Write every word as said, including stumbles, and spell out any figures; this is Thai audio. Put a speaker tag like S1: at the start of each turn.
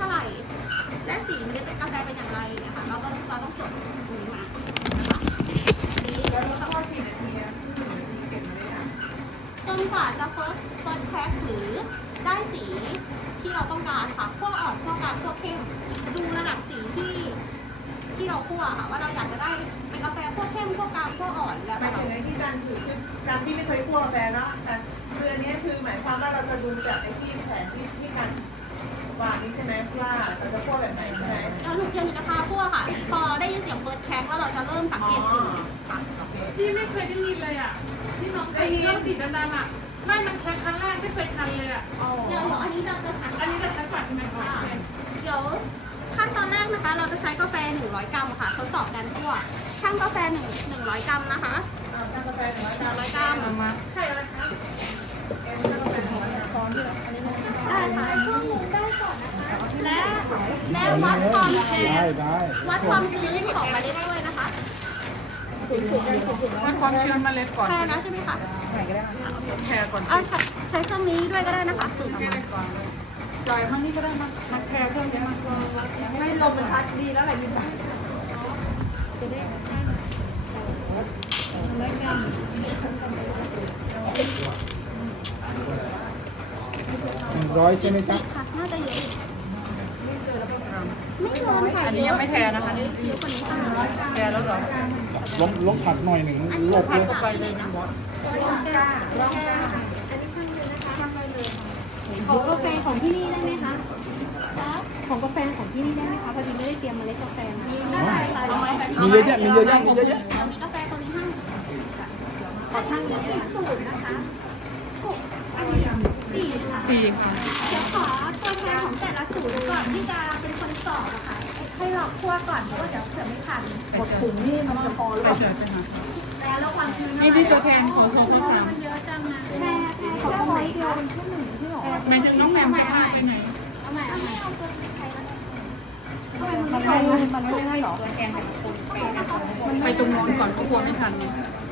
S1: ท่าไหร่และสีเมล็ดกาแฟเป็นอย่างไรนะคะเราต้องเราต้องจดตรงนี้มา
S2: แล้วเราต้องทอดกี่นาทีอะเก็บมาได้ค่ะ
S1: จนกว่าจะ first first crack หรือได้สีที่เราต้องการค่ะคั่วอ่อนคั่วกลางคั่วเข้มดูระดับสีที่ที่เราคั่วค่ะว่าเราอยากจะได้เป็นกาแฟคั่วเข้มคั่วกลางคั่วอ่อนแล้ว
S2: หมา
S1: แต่
S2: ย
S1: เรา
S2: ถึงไอ้ที่การถือคือการที่ไม่เคยคั่วกาแฟเนาะแต่คืออันนี้คือหมายความว่าเราจะดูจากไอ้ที่แผนที่ที่การวางนี้ใช่ไหมว่าเราจะคั่วแบบไหนใช่ไหม
S1: เราหลุดยังอยู่นะคะคั่วค่ะพอได้ยินเสียง first crack แล้วเราจะเริ่มสังเกตสีค่ะ
S3: พี่ไม่เคยได้ยินเลยอ่ะที่น้องใส่เครื่องสีดำๆอ่ะไม่มันแค่ครั้งแรกไม่เคยทันเลยอ่ะ
S1: เดี๋ยวเดี๋ยวอันนี้เราจะชัด
S3: อันนี้จะชัดกว่าใช่ไหมคะ
S1: เดี๋ยวขั้นตอนแรกนะคะ เราจะใช้กาแฟหนึ่งร้อยกรัมค่ะทดสอบการคั่วช่างกาแฟหนึ่ง หนึ่งร้อยกรัมนะคะ
S2: อ่าทำกาแฟหนึ่งร้อยกรัม
S1: หนึ่งร้อยกรัม
S3: มาใช่อะไรคะ
S2: เอ็มทำกาแฟหนึ่งร้อยกรัมพร้อมที่อันนี้นะ
S1: ได้ค่ะช่วงนึงได้ก่อนนะคะและและวัดความชื้น
S4: ได้ได้
S1: วัดความชื้นของเมล็ดด้วยนะคะ
S3: วัดความชื้นเมล็ดก่อน
S1: แค่แล้วใช่ไหมคะ
S2: ไหนก็ได้แชร์ก่อน
S1: เอาใช้ใช้เครื่องนี้ด้วยก็ได้นะคะสูตรออกมา
S3: ปล่อยข้างนี้ก็ได้มามาแชร์เครื่องนี้มาให้ลมมันพัดดีแล้วอะไรดีกว่า
S4: หนึ่งร้อยใช่ไหมจ๊ะ
S1: ค่ะน่าจะเยอะอีกไม่เกินค่ะ
S3: อันนี้ยังไม่แชร์นะคะ
S1: เยอะกว่านี้ค่ะ
S3: แชร์แล้วเหรอ
S4: ลบลบผัดหน่อยหนึ่งลบเลย
S1: ไปเลยนะ
S5: ของกาแฟของที่นี่ได้ไหมคะ ของกาแฟของที่นี่ได้ไหมคะ พอดีไม่ได้เตรียมเมล็ดกาแฟมา
S1: ได้ค่ะ
S4: มีเยอะแยะมีเยอะแยะมีเยอะแยะ
S1: เรามีกาแฟตัวนี้ให้
S5: ขอช่างนี้
S1: สูตรนะคะอันนี้สี่ค่ะ
S3: สี่ค่ะ
S1: เดี๋ยวขอตัวแทนของแต่ละสูตรก่อนที่จะเป็นคนสอบอะค่ะให้เราคั่วก่อนเพราะว่าเดี๋ยวเผื่อไม่ทัน
S5: กดถุงนี่มันจะพอหรือเปล่า
S1: แล้วเราความชื้น
S3: นี่พี่ตัวแทนขอส่งข้อสาม
S1: มันเยอะจังนะ
S5: แค่แค่เขาต้องไว้เดียวเป็นแค่หนึ่งที่หรอ
S3: หมายถึงน้องแหม่มไปไหนไปไหน
S1: เอาใหม่เอาใหม่เอาตัวนี้ใช้แล้ว
S5: ทำไมมันไม่ได้มันไม่ได้หรอ
S3: ไปตรงโน้นก่อนเขากลัวไม่ทัน
S1: เ